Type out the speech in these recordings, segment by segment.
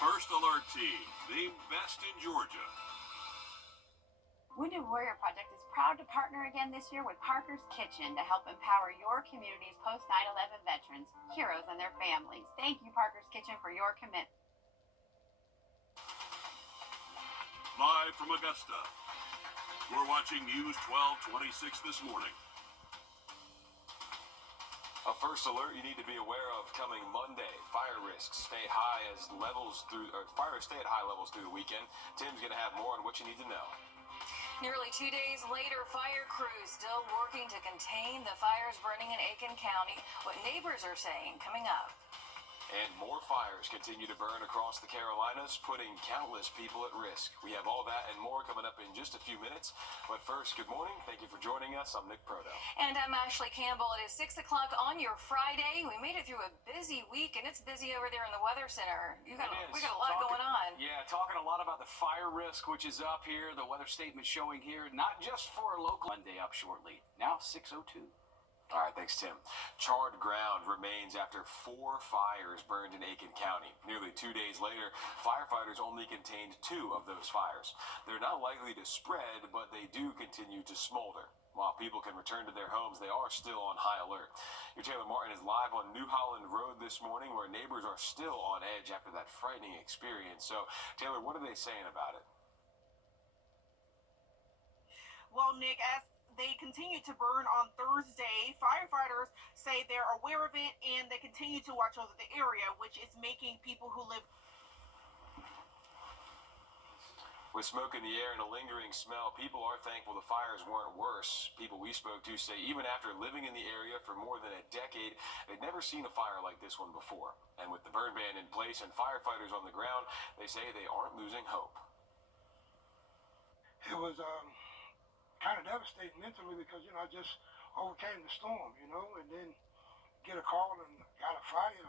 First Alert Team, the best in Georgia. Wounded Warrior Project is proud to partner again this year with Parker's Kitchen to help empower your community's post 9/11 veterans, heroes, and their families. Thank you, Parker's Kitchen, for your commitment. Live from Augusta, we're watching News 1226 this morning. A first alert you need to be aware of coming Monday. Fire risks stay high as levels fires stay at high levels through the weekend. Tim's going to have more on what you need to know. Nearly 2 days later, fire crews still working to contain the fires burning in Aiken County. What neighbors are saying coming up. And more fires continue to burn across the Carolinas, putting countless people at risk. We have all that and more coming up in just a few minutes. But first, good morning. Thank you for joining us. I'm Nick Proto. And I'm Ashley Campbell. It is 6 o'clock on your Friday. We made it through a busy week, and it's busy over there in the Weather Center. We got a lot going on. Yeah, talking a lot about the fire risk, which is up here. The weather statement showing here, not just for a local Monday up shortly. Now 6:02. All right, thanks, Tim. Charred ground remains after 4 fires burned in Aiken County. Nearly 2 days later, firefighters only contained 2 of those fires. They're not likely to spread, but they do continue to smolder. While people can return to their homes, they are still on high alert. Your Taylor Martin is live on New Holland Road this morning, where neighbors are still on edge after that frightening experience. So, Taylor, what are they saying about it? Well, Nick, as they continue to burn on Thursday, firefighters say they're aware of it and they continue to watch over the area, which is making people who live with smoke in the air and a lingering smell, people are thankful the fires weren't worse. People we spoke to say even after living in the area for more than a decade, they'd never seen a fire like this one before. And with the burn ban in place and firefighters on the ground, they say they aren't losing hope. It was kind of devastating mentally because, I just overcame the storm, and then get a call and got a fire.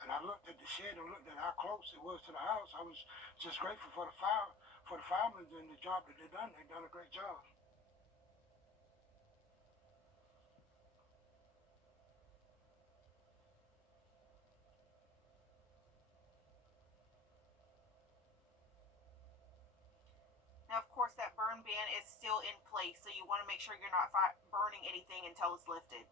And I looked at the shed and looked at how close it was to the house. I was just grateful for the firemen and the job that they've done. They've done a great job. Now, of course, that burn ban is still in place, so you want to make sure you're not burning anything until it's lifted.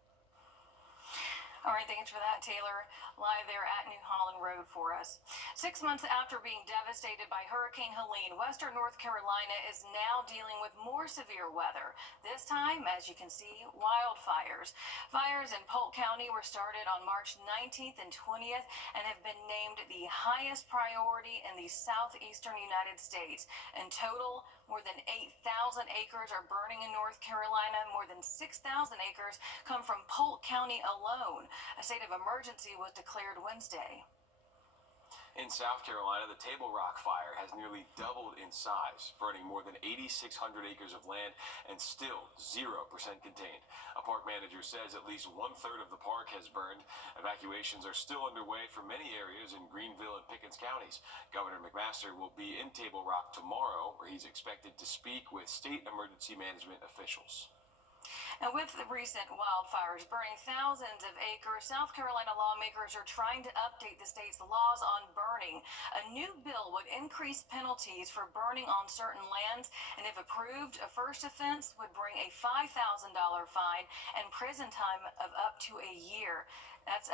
All right, thanks for that, Taylor. Live there at New Holland Road for us. 6 months after being devastated by Hurricane Helene, Western North Carolina is now dealing with more severe weather. This time, as you can see, wildfires. Fires in Polk County were started on March 19th and 20th and have been named the highest priority in the southeastern United States. In total, more than 8,000 acres are burning in North Carolina. More than 6,000 acres come from Polk County alone. A state of emergency was declared Wednesday. In South Carolina, the Table Rock fire has nearly doubled in size, burning more than 8,600 acres of land and still 0% contained. A park manager says at least 1/3 of the park has burned. Evacuations are still underway for many areas in Greenville and Pickens counties. Governor McMaster will be in Table Rock tomorrow, where he's expected to speak with state emergency management officials. And with the recent wildfires burning thousands of acres, South Carolina lawmakers are trying to update the state's laws on burning. A new bill would increase penalties for burning on certain lands, and if approved, a first offense would bring a $5,000 fine and prison time of up to a year. That's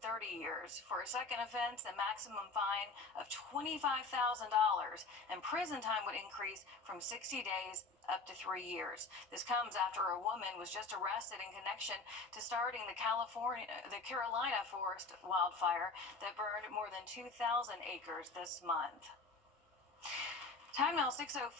30 years. For a second offense, a maximum fine of $25,000, and prison time would increase from 60 days up to 3 years. This comes after a woman was just arrested in connection to starting the Carolina forest wildfire that burned more than 2,000 acres this month. Time now 6:05.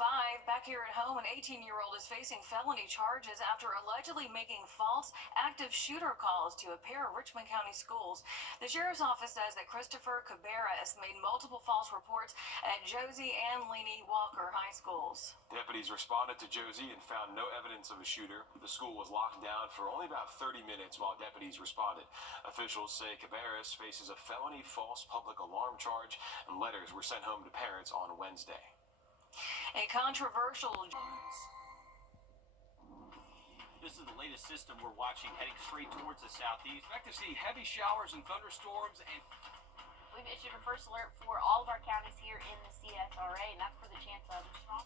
Back here at home, an 18-year-old is facing felony charges after allegedly making false active shooter calls to a pair of Richmond County schools. The sheriff's office says that Christopher Cabarrus made multiple false reports at Josie and Leaney Walker high schools. Deputies responded to Josie and found no evidence of a shooter. The school was locked down for only about 30 minutes while deputies responded. Officials say Cabarrus faces a felony false public alarm charge, and letters were sent home to parents on Wednesday. A controversial. This is the latest system we're watching heading straight towards the southeast. Expect to see heavy showers and thunderstorms and We've issued a first alert for all of our counties here in the CSRA, and that's for the chance of strong.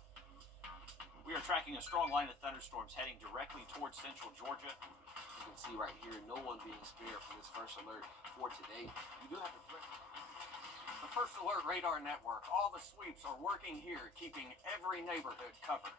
We are tracking a strong line of thunderstorms heading directly towards central Georgia. You can see right here, no one being spared from this first alert for today. You do have to. The First Alert Radar Network, all the sweeps are working here, keeping every neighborhood covered.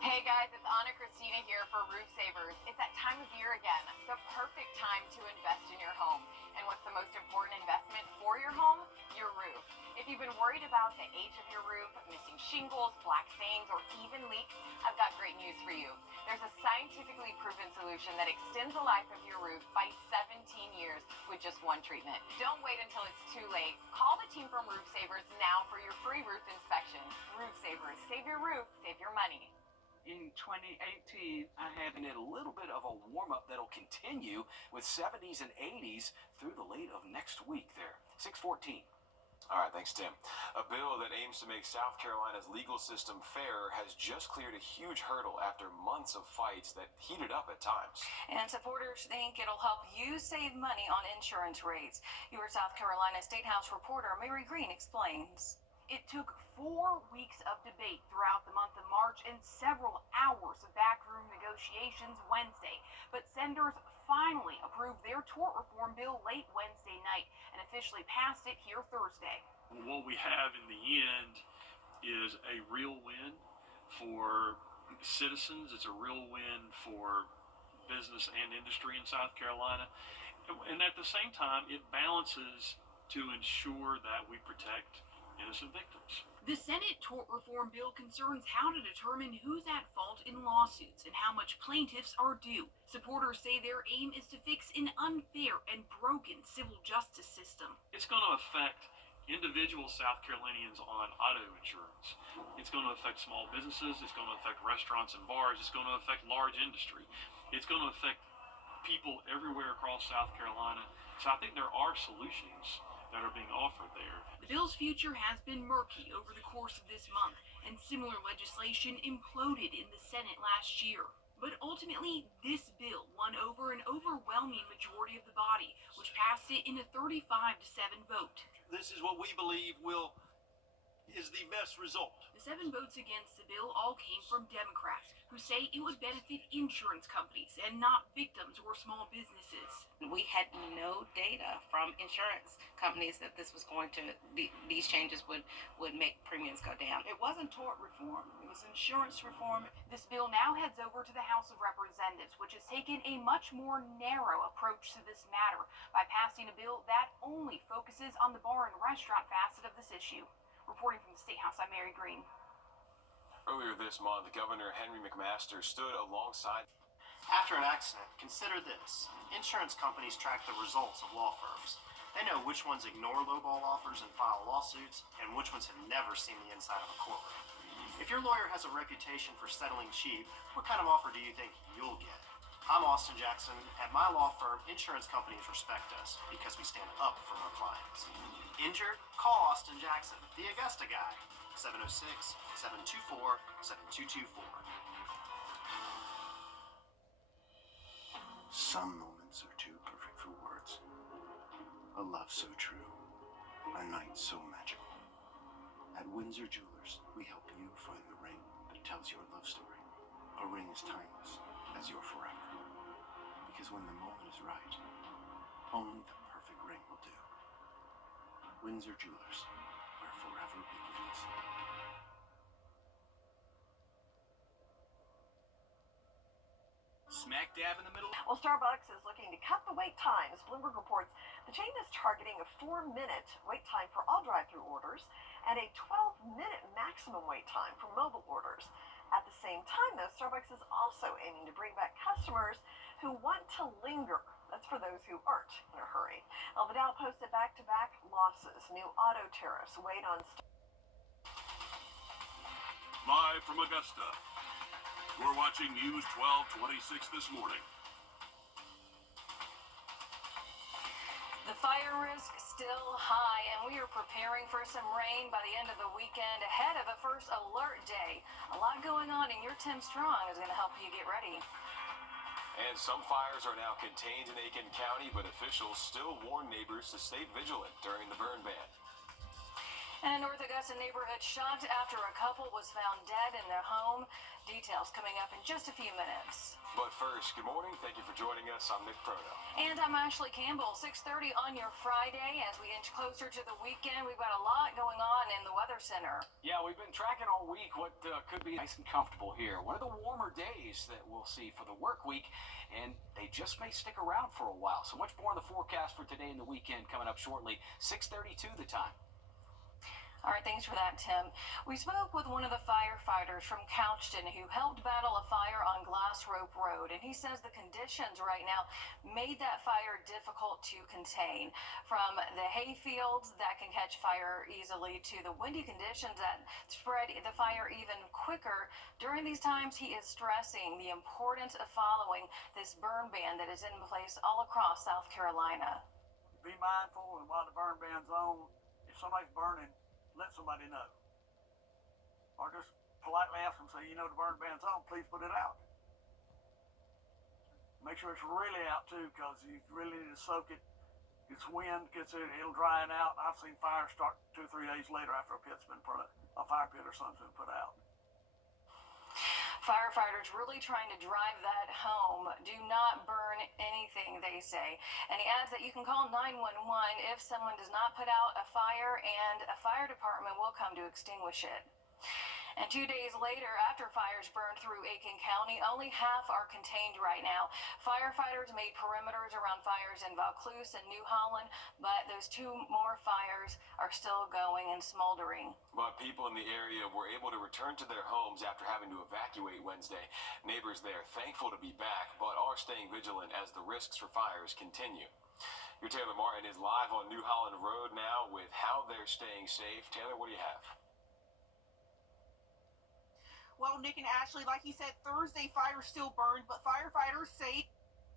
Hey guys, it's Anna Christina here for Roof Savers. It's that time of year again, the perfect time to invest in your home. And what's the most important investment for your home? Your roof. If you've been worried about the age of your roof, missing shingles, black stains, or even leaks, I've got great news for you. There's a scientifically proven solution that extends the life of your roof by 17 years with just one treatment. Don't wait until it's too late. Call the team from Roof Savers now for your free roof inspection. Roof Savers, save your roof, save your money. In 2018, I had a little bit of a warm-up that'll continue with 70s and 80s through the late of next week there. 6:14. All right, thanks, Tim. A bill that aims to make South Carolina's legal system fairer has just cleared a huge hurdle after months of fights that heated up at times. And supporters think it'll help you save money on insurance rates. Your South Carolina State House reporter Mary Green explains. It took 4 weeks of debate throughout the month of March and several hours of backroom negotiations Wednesday. But senators finally approved their tort reform bill late Wednesday night and officially passed it here Thursday. What we have in the end is a real win for citizens. It's a real win for business and industry in South Carolina. And at the same time, it balances to ensure that we protect innocent victims. The Senate tort reform bill concerns how to determine who's at fault in lawsuits and how much plaintiffs are due. Supporters say their aim is to fix an unfair and broken civil justice system. It's going to affect individual South Carolinians on auto insurance. It's going to affect small businesses. It's going to affect restaurants and bars. It's going to affect large industry. It's going to affect people everywhere across South Carolina. So I think there are solutions that are being offered there. The bill's future has been murky over the course of this month, and similar legislation imploded in the Senate last year. But ultimately, this bill won over an overwhelming majority of the body, which passed it in a 35-7 vote. This is what we believe is the best result. The 7 votes against the bill all came from Democrats, who say it would benefit insurance companies and not victims or small businesses. We had no data from insurance companies that this was going to these changes would make premiums go down. It wasn't tort reform, it was insurance reform. This bill now heads over to the House of Representatives, which has taken a much more narrow approach to this matter by passing a bill that only focuses on the bar and restaurant facet of this issue. Reporting from the State House, I'm Mary Green. Earlier this month, Governor Henry McMaster stood alongside. After an accident, consider this. Insurance companies track the results of law firms. They know which ones ignore lowball offers and file lawsuits, and which ones have never seen the inside of a courtroom. If your lawyer has a reputation for settling cheap, what kind of offer do you think you'll get? I'm Austin Jackson. At my law firm, insurance companies respect us because we stand up for our clients. Injured? Call Austin Jackson, the Augusta guy. 706-724-7224. Some moments are too perfect for words. A love so true. A night so magical. At Windsor Jewelers, we help you find the ring that tells your love story. A ring as timeless as your forever. Because when the moment is right, only the perfect ring will do. Windsor Jewelers, where forever begins. Smack dab in the middle. Well, Starbucks is looking to cut the wait times. Bloomberg reports the chain is targeting a 4-minute wait time for all drive-through orders and a 12-minute maximum wait time for mobile orders. At the same time, though, Starbucks is also aiming to bring back customers who want to linger. That's for those who aren't in a hurry. The Dow posted back-to-back losses. New auto tariffs weighed on. Live from Augusta, we're watching News 1226 this morning. The fire risk still high, and we are preparing for some rain by the end of the weekend ahead of the first alert day. A lot going on, and your Tim Strong is going to help you get ready. And some fires are now contained in Aiken County, but officials still warn neighbors to stay vigilant during the burn ban. And a North Augusta neighborhood shocked after a couple was found dead in their home. Details coming up in just a few minutes. But first, good morning. Thank you for joining us. I'm Nick Proto. And I'm Ashley Campbell. 6:30 on your Friday. As we inch closer to the weekend, we've got a lot going on in the Weather Center. Yeah, we've been tracking all week what could be nice and comfortable here. One of the warmer days that we'll see for the work week, and they just may stick around for a while. So much more in the forecast for today and the weekend coming up shortly. 6:32 the time. All right, thanks for that, Tim. We spoke with one of the firefighters from Couchton who helped battle a fire on Glass Rope Road, and he says the conditions right now made that fire difficult to contain. From the hay fields that can catch fire easily to the windy conditions that spread the fire even quicker. During these times, he is stressing the importance of following this burn ban that is in place all across South Carolina. Be mindful, and while the burn ban's on, if somebody's burning, let somebody know. Or just politely ask them, say, you know, the burn ban's on, please put it out. Make sure it's really out too, because you really need to soak it. It's wind, gets it, it'll dry it out. I've seen fires start 2 or 3 days later after a pit's been put out, a fire pit or something's been put out. Firefighters really trying to drive that home. Do not burn anything, they say. And he adds that you can call 911 if someone does not put out a fire, and a fire department will come to extinguish it. And 2 days later, after fires burned through Aiken County, only half are contained right now. Firefighters made perimeters around fires in Vaucluse and New Holland, but those 2 more fires are still going and smoldering. But people in the area were able to return to their homes after having to evacuate Wednesday. Neighbors there thankful to be back, but are staying vigilant as the risks for fires continue. Your Taylor Martin is live on New Holland Road now with how they're staying safe. Taylor, what do you have? Well, Nick and Ashley, like you said, Thursday fires still burned, but firefighters say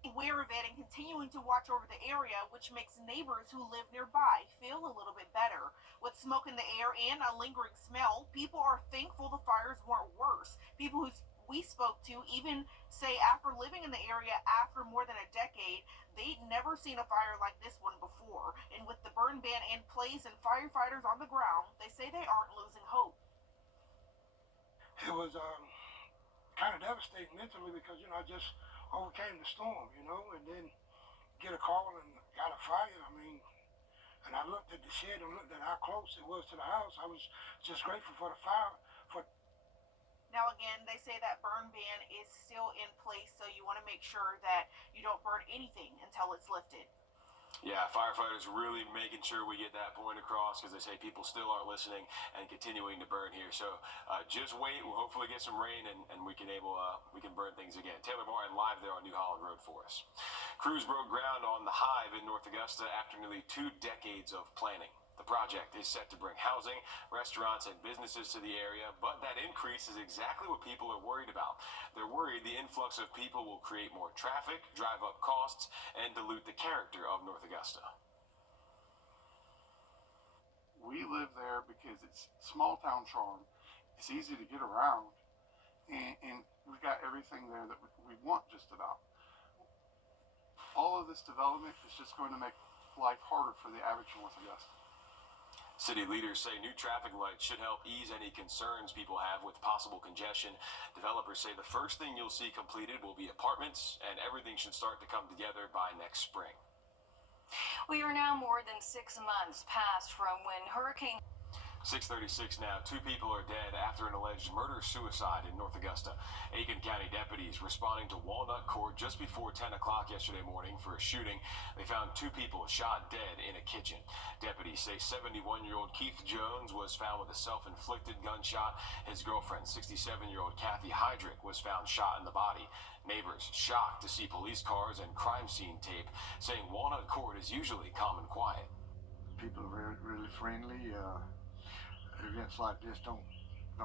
aware of it and continuing to watch over the area, which makes neighbors who live nearby feel a little bit better. With smoke in the air and a lingering smell, people are thankful the fires weren't worse. People who we spoke to even say after living in the area after more than a decade, they'd never seen a fire like this one before. And with the burn ban in place and firefighters on the ground, they say they aren't losing hope. It was kind of devastating mentally because, you know, I just overcame the storm, you know, and then get a call and got a fire. I mean, and I looked at the shed and looked at how close it was to the house. I was just grateful for the fire. Now, again, they say that burn ban is still in place, so you want to make sure that you don't burn anything until it's lifted. Yeah, firefighters really making sure we get that point across because they say people still aren't listening and continuing to burn here. So just wait. We'll hopefully get some rain and we can burn things again. Taylor Martin live there on New Holland Road for us. Crews broke ground on the Hive in North Augusta after nearly 2 decades of planning. The project is set to bring housing, restaurants, and businesses to the area, but that increase is exactly what people are worried about. They're worried the influx of people will create more traffic, drive up costs, and dilute the character of North Augusta. We live there because it's small town charm. It's easy to get around, and we've got everything there that we want just about. All of this development is just going to make life harder for the average North Augusta. City leaders say new traffic lights should help ease any concerns people have with possible congestion. Developers say the first thing you'll see completed will be apartments, and everything should start to come together by next spring. We are now more than 6 months past from when Hurricane 6:36 now. 2 people are dead after an alleged murder-suicide in North Augusta. Aiken County deputies responding to Walnut Court just before 10 o'clock yesterday morning for a shooting. They found 2 people shot dead in a kitchen. Deputies say 71-year-old Keith Jones was found with a self-inflicted gunshot. His girlfriend, 67-year-old Kathy Heydrich, was found shot in the body. Neighbors shocked to see police cars and crime scene tape, saying Walnut Court is usually calm and quiet. People are really friendly. Events like this don't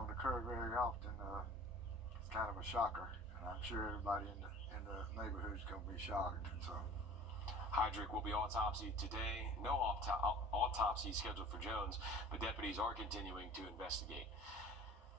occur very often. It's kind of a shocker, and I'm sure everybody in the neighborhood is going to be shocked. So, Heydrich will be autopsied today. No autopsy scheduled for Jones, but deputies are continuing to investigate.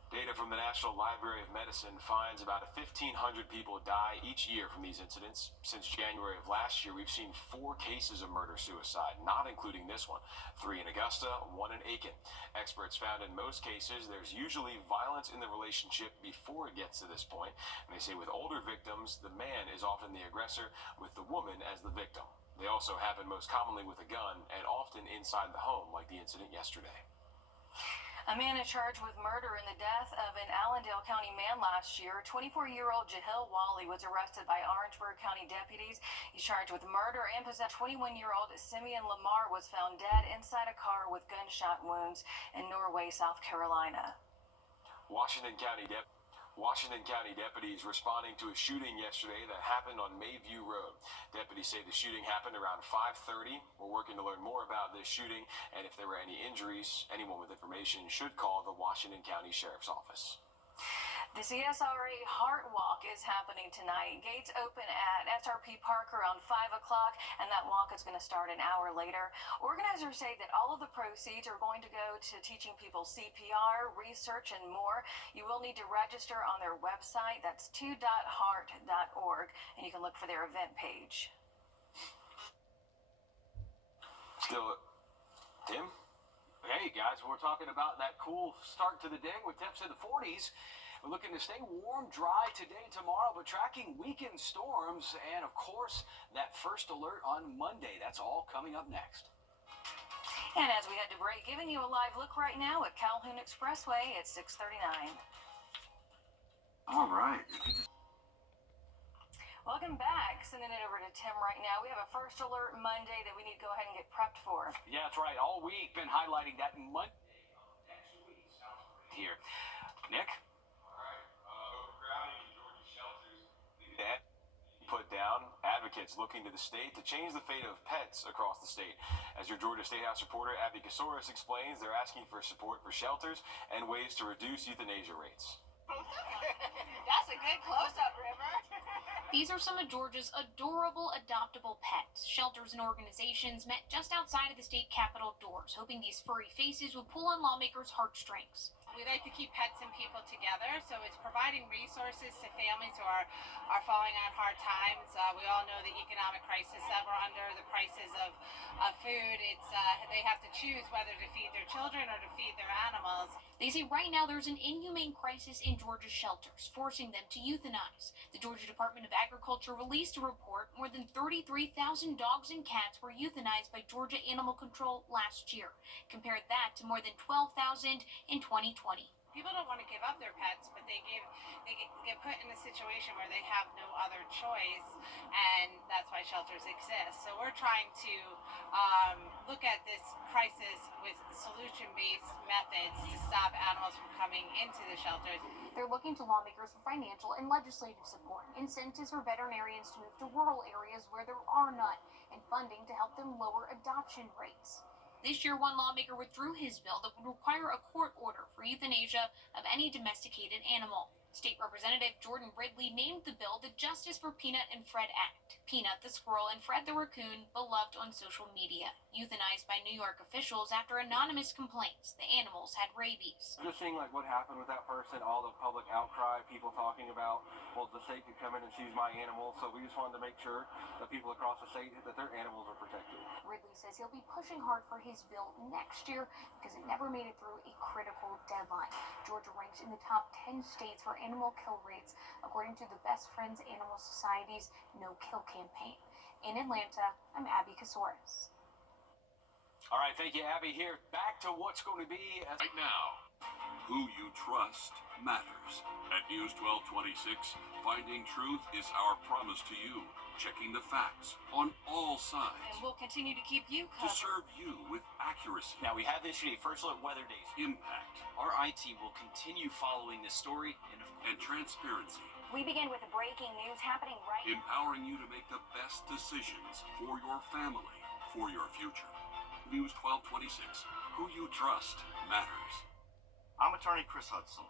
Data from the National Library of Medicine finds about 1,500 people die each year from these incidents. Since January of last year, we've seen 4 cases of murder-suicide, not including this one. 3 in Augusta, 1 in Aiken. Experts found in most cases there's usually violence in the relationship before it gets to this point. And they say with older victims, the man is often the aggressor, with the woman as the victim. They also happen most commonly with a gun and often inside the home, like the incident yesterday. A man is charged with murder in the death of an Allendale County man last year. 24-year-old Jahil Wally was arrested by Orangeburg County deputies. He's charged with murder and possession. 21-year-old Simeon Lamar was found dead inside a car with gunshot wounds in Norway, South Carolina. Washington County deputies responding to a shooting yesterday that happened on Mayview Road. Deputies say the shooting happened around 5:30. We're working to learn more about this shooting, and if there were any injuries, anyone with information should call the Washington County Sheriff's Office. The CSRA Heart Walk is happening tonight. Gates open at SRP Park around 5 o'clock, and that walk is going to start an hour later. Organizers say that all of the proceeds are going to go to teaching people CPR, research, and more. You will need to register on their website. That's 2.heart.org, and you can look for their event page. Still, Tim? Hey guys, we're talking about that cool start to the day with temps in the 40s. We're looking to stay warm, dry today and tomorrow, but tracking weekend storms and, of course, that first alert on Monday. That's all coming up next. And as we head to break, giving you a live look right now at Calhoun Expressway at 6:39. All right. Welcome back. Sending it over to Tim right now. We have a first alert Monday that we need to go ahead and get prepped for. Yeah, that's right. All week been highlighting that Monday here. Nick? Put down. Advocates looking to the state to change the fate of pets across the state. As your Georgia State House reporter Abby Casoris explains, they're asking for support for shelters and ways to reduce euthanasia rates. That's a good close-up, River. These are some of Georgia's adorable adoptable pets. Shelters and organizations met just outside of the state capitol doors, hoping these furry faces would pull on lawmakers' heartstrings. We like to keep pets and people together, so it's providing resources to families who are falling on hard times. We all know the economic crisis that we're under, the prices of food. It's they have to choose whether to feed their children or to feed their animals. They say right now there's an inhumane crisis in Georgia's shelters, forcing them to euthanize. The Georgia Department of Agriculture released a report more than 33,000 dogs and cats were euthanized by Georgia Animal Control last year. Compare that to more than 12,000 in 2020. People don't want to give up their pets, but they get put in a situation where they have no other choice, and that's why shelters exist. So we're trying to look at this crisis with solution-based methods to stop animals from coming into the shelters. They're looking to lawmakers for financial and legislative support, incentives for veterinarians to move to rural areas where there are none, and funding to help them lower adoption rates. This year, one lawmaker withdrew his bill that would require a court order for euthanasia of any domesticated animal. State Representative Jordan Ridley named the bill the Justice for Peanut and Fred Act. Peanut the squirrel and Fred the raccoon, beloved on social media, euthanized by New York officials after anonymous complaints the animals had rabies. Just seeing like what happened with that person, all the public outcry, people talking about, well, the state could come in and seize my animals, so we just wanted to make sure that people across the state, that their animals are protected. Ridley says he'll be pushing hard for his bill next year because it never made it through a critical deadline. Georgia ranks in the top 10 states for animal kill rates, according to the Best Friends Animal Society's No Kill campaign. In Atlanta, I'm Abby Casoris. All right, thank you, Abby. Here, back to what's going to be right now. Who you trust matters. At News 1226, finding truth is our promise to you. Checking the facts on all sides. And we'll continue to keep you to covered. serve you with accuracy. Now, we have issued a first alert weather days. Impact. Our IT will continue following this story and transparency. We begin with the breaking news happening right now. Empowering you to make the best decisions for your family, for your future. News 1226. Who you trust matters. I'm attorney Chris Hudson.